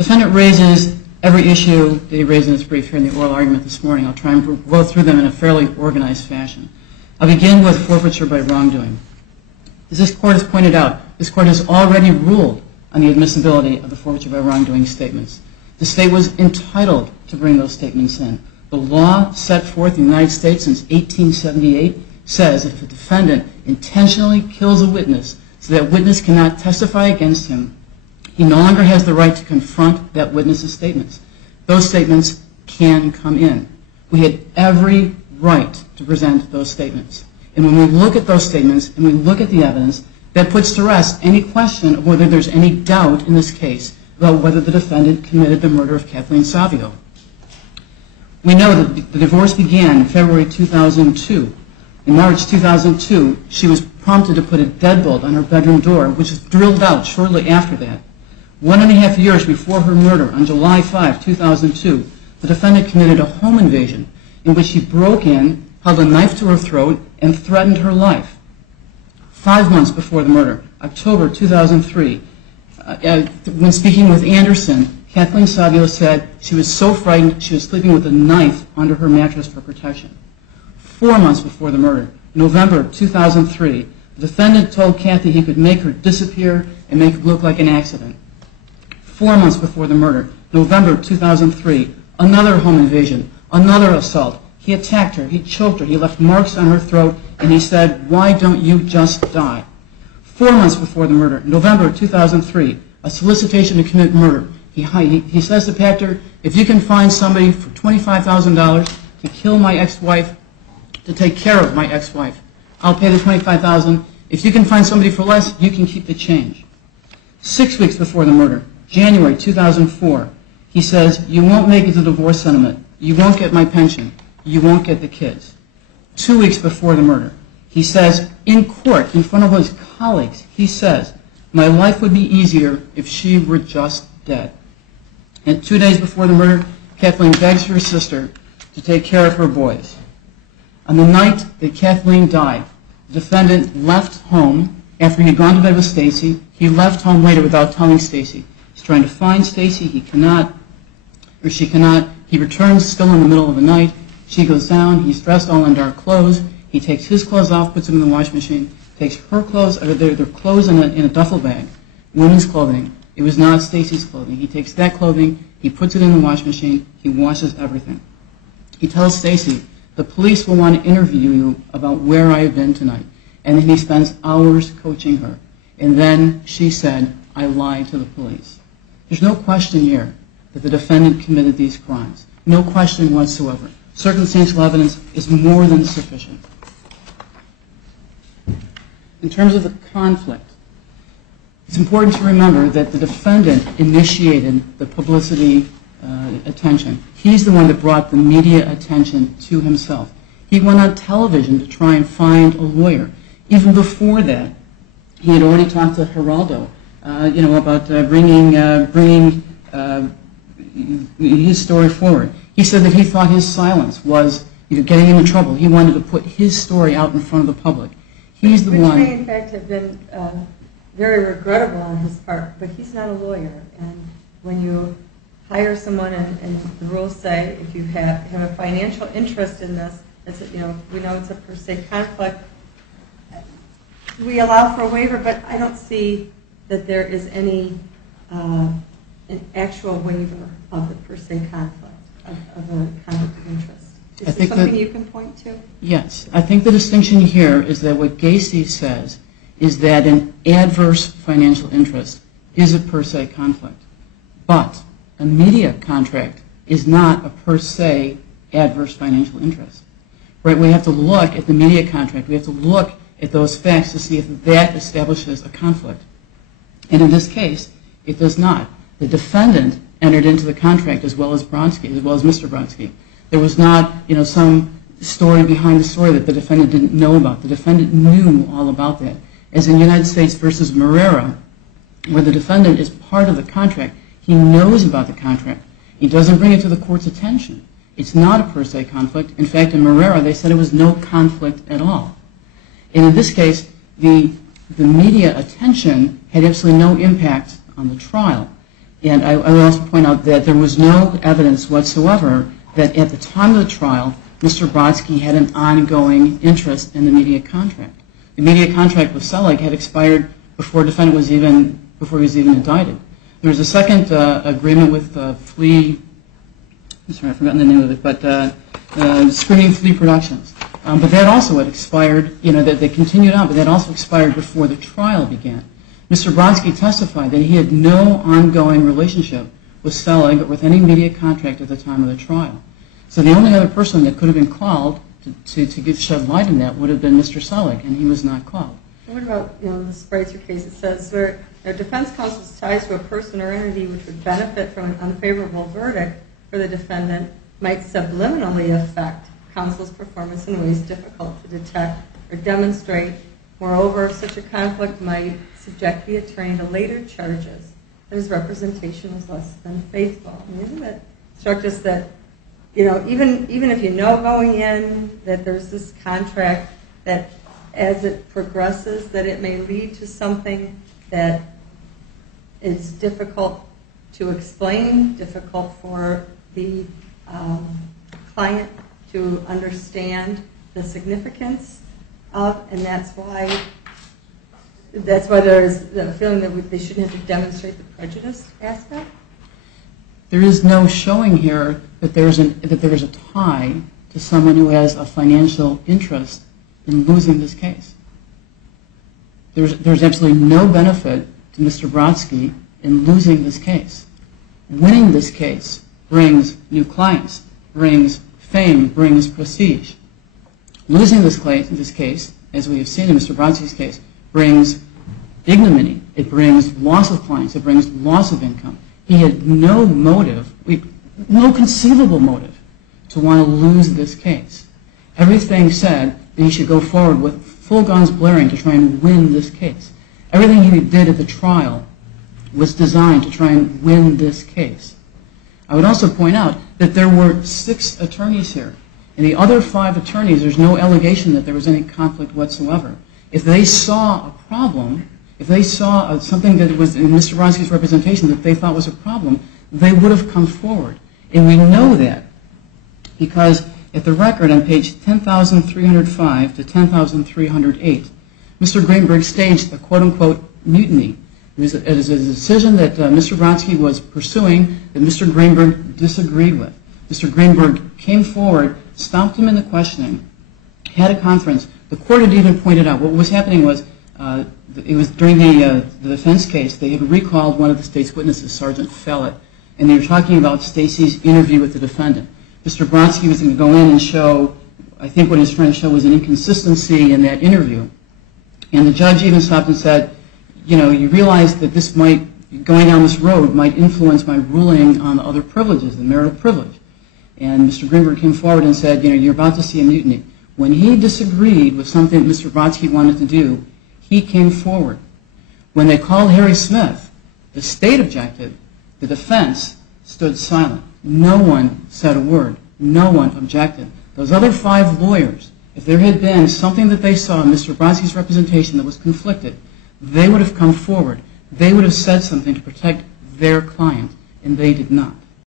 Defendant raises every issue that he raised in his brief here in the oral argument this morning. I'll try and go through them in a fairly organized fashion. I'll begin with forfeiture by wrongdoing. As this court has pointed out, this court has already ruled on the admissibility of the forfeiture by wrongdoing statements. The state was entitled to bring those statements in. The law set forth in the United States since 1878 says that if a defendant intentionally kills a witness so that witness cannot testify against him, he no longer has the right to confront that witness's statements. Those statements can come in. We had every right to present those statements. And when we look at those statements and we look at the evidence, that puts to rest any question of whether there's any doubt in this case about whether the defendant committed the murder of Kathleen Savio. We know that the divorce began in February 2002. In March 2002, she was prompted to put a deadbolt on her bedroom door, which was drilled out shortly after that. 1.5 years before her murder, on July 5, 2002, the defendant committed a home invasion in which he broke in, held a knife to her throat, and threatened her life. 5 months before the murder, October 2003, when speaking with Anderson, Kathleen Savio said she was so frightened she was sleeping with a knife under her mattress for protection. 4 months before the murder, November 2003, the defendant told Kathy he could make her disappear and make it look like an accident. 4 months before the murder, November 2003, another home invasion, another assault. He attacked her, he choked her, he left marks on her throat, and he said, "Why don't you just die?" 4 months before the murder, November 2003, a solicitation to commit murder. He says to Pachter, "If you can find somebody for $25,000 to kill my ex-wife, to take care of my ex-wife, I'll pay the $25,000. If you can find somebody for less, you can keep the change." 6 weeks before the murder, January 2004, he says, "You won't make it to the divorce settlement. You won't get my pension. You won't get the kids." 2 weeks before the murder, he says, in court, in front of his colleagues, he says, "My life would be easier if she were just dead." And 2 days before the murder, Kathleen begs her sister to take care of her boys. On the night that Kathleen died, the defendant left home after he had gone to bed with Stacy. He left home later without telling Stacy. He's trying to find Stacy. He cannot, or she cannot. He returns still in the middle of the night. She goes down. He's dressed all in dark clothes. He takes his clothes off, puts them in the washing machine, takes her clothes, or their clothes in a duffel bag, women's clothing. It was not Stacy's clothing. He takes that clothing, he puts it in the washing machine, he washes everything. He tells Stacy, "The police will want to interview you about where I have been tonight." And then he spends hours coaching her. And then she said, "I lied to the police." There's no question here that the defendant committed these crimes. No question whatsoever. Circumstantial evidence is more than sufficient. In terms of the conflict, it's important to remember that the defendant initiated the publicity attention. He's the one that brought the media attention to himself. He went on television to try and find a lawyer. Even before that, he had already talked to Geraldo, about bringing his story forward. He said that he thought his silence was getting him in trouble. He wanted to put his story out in front of the public. He's the one. Which may, in fact, have been very regrettable on his part, but he's not a lawyer. And when you hire someone, and the rules say if you have a financial interest in this, we know it's a per se conflict. We allow for a waiver, but I don't see that there is any an actual waiver of the per se conflict, of a conflict of interest. Is this something you can point to? Yes. I think the distinction here is that what Gacy says is that an adverse financial interest is a per se conflict. But a media contract is not a per se adverse financial interest. Right? We have to look at the media contract. We have to look at those facts to see if that establishes a conflict. And in this case, it does not. The defendant entered into the contract as well as Bronski, as well as Mr. Bronski. There was not, some story behind the story that the defendant didn't know about. The defendant knew all about that. As in United States versus Morera, where the defendant is part of the contract, he knows about the contract. He doesn't bring it to the court's attention. It's not a per se conflict. In fact, in Morera, they said it was no conflict at all. And in this case, the media attention had absolutely no impact on the trial. And I will also point out that there was no evidence whatsoever that at the time of the trial, Mr. Brodsky had an ongoing interest in the media contract. The media contract with Selig had expired before the defendant was even indicted. There was a second agreement with Flea. I'm sorry, I've forgotten the name of it, but Screening Flea Productions. But that also had expired. That they continued on, but that also expired before the trial began. Mr. Brodsky testified that he had no ongoing relationship with Selig or with any media contract at the time of the trial. So the only other person that could have been called to shed light on that would have been Mr. Selig, and he was not called. What about the Spritzer case? It says where defense counsel's ties to a person or entity which would benefit from an unfavorable verdict for the defendant might subliminally affect counsel's performance in ways difficult to detect or demonstrate. Moreover, such a conflict might subject the attorney to later charges that his representation was less than faithful. I mean, isn't it struck us that even if you know going in that there's this contract, that as it progresses that it may lead to something that is difficult to explain, difficult for the client to understand the significance of, and that's why there is the feeling that they shouldn't have to demonstrate the prejudice aspect? There is no showing here that there is a tie to someone who has a financial interest in losing this case. There's absolutely no benefit to Mr. Brodsky in losing this case. Winning this case brings new clients, brings fame, brings prestige. Losing this case, as we have seen in Mr. Brodsky's case, brings ignominy. It brings loss of clients. It brings loss of income. He had no motive, no conceivable motive, to want to lose this case. Everything said that he should go forward with full guns blaring to try and win this case. Everything he did at the trial was designed to try and win this case. I would also point out that there were 6 attorneys here. And the other 5 attorneys, there's no allegation that there was any conflict whatsoever. If they saw a problem, if they saw something that was in Mr. Brodsky's representation that they thought was a problem, they would have come forward. And we know that because at the record on page 10,305 to 10,308, Mr. Greenberg staged a quote-unquote mutiny. It was a decision that Mr. Brodsky was pursuing that Mr. Greenberg disagreed with. Mr. Greenberg came forward, stopped him in the questioning, had a conference. The court had even pointed out what was happening was it was during the defense case, they had recalled one of the state's witnesses, Sergeant Fellett, and they were talking about Stacy's interview with the defendant. Mr. Brodsky was going to go in and show, I think what he was trying to show was an inconsistency in that interview. And the judge even stopped and said, you realize that this might, going down this road, might influence my ruling on other privileges, the marital privilege. And Mr. Greenberg came forward and said, you're about to see a mutiny. When he disagreed with something that Mr. Brodsky wanted to do, he came forward. When they called Harry Smith, the state objected, the defense stood silent. No one said a word. No one objected. Those other 5 lawyers, if there had been something that they saw in Mr. Brodsky's representation that was conflicted, they would have come forward. They would have said something to protect their client, and they did not.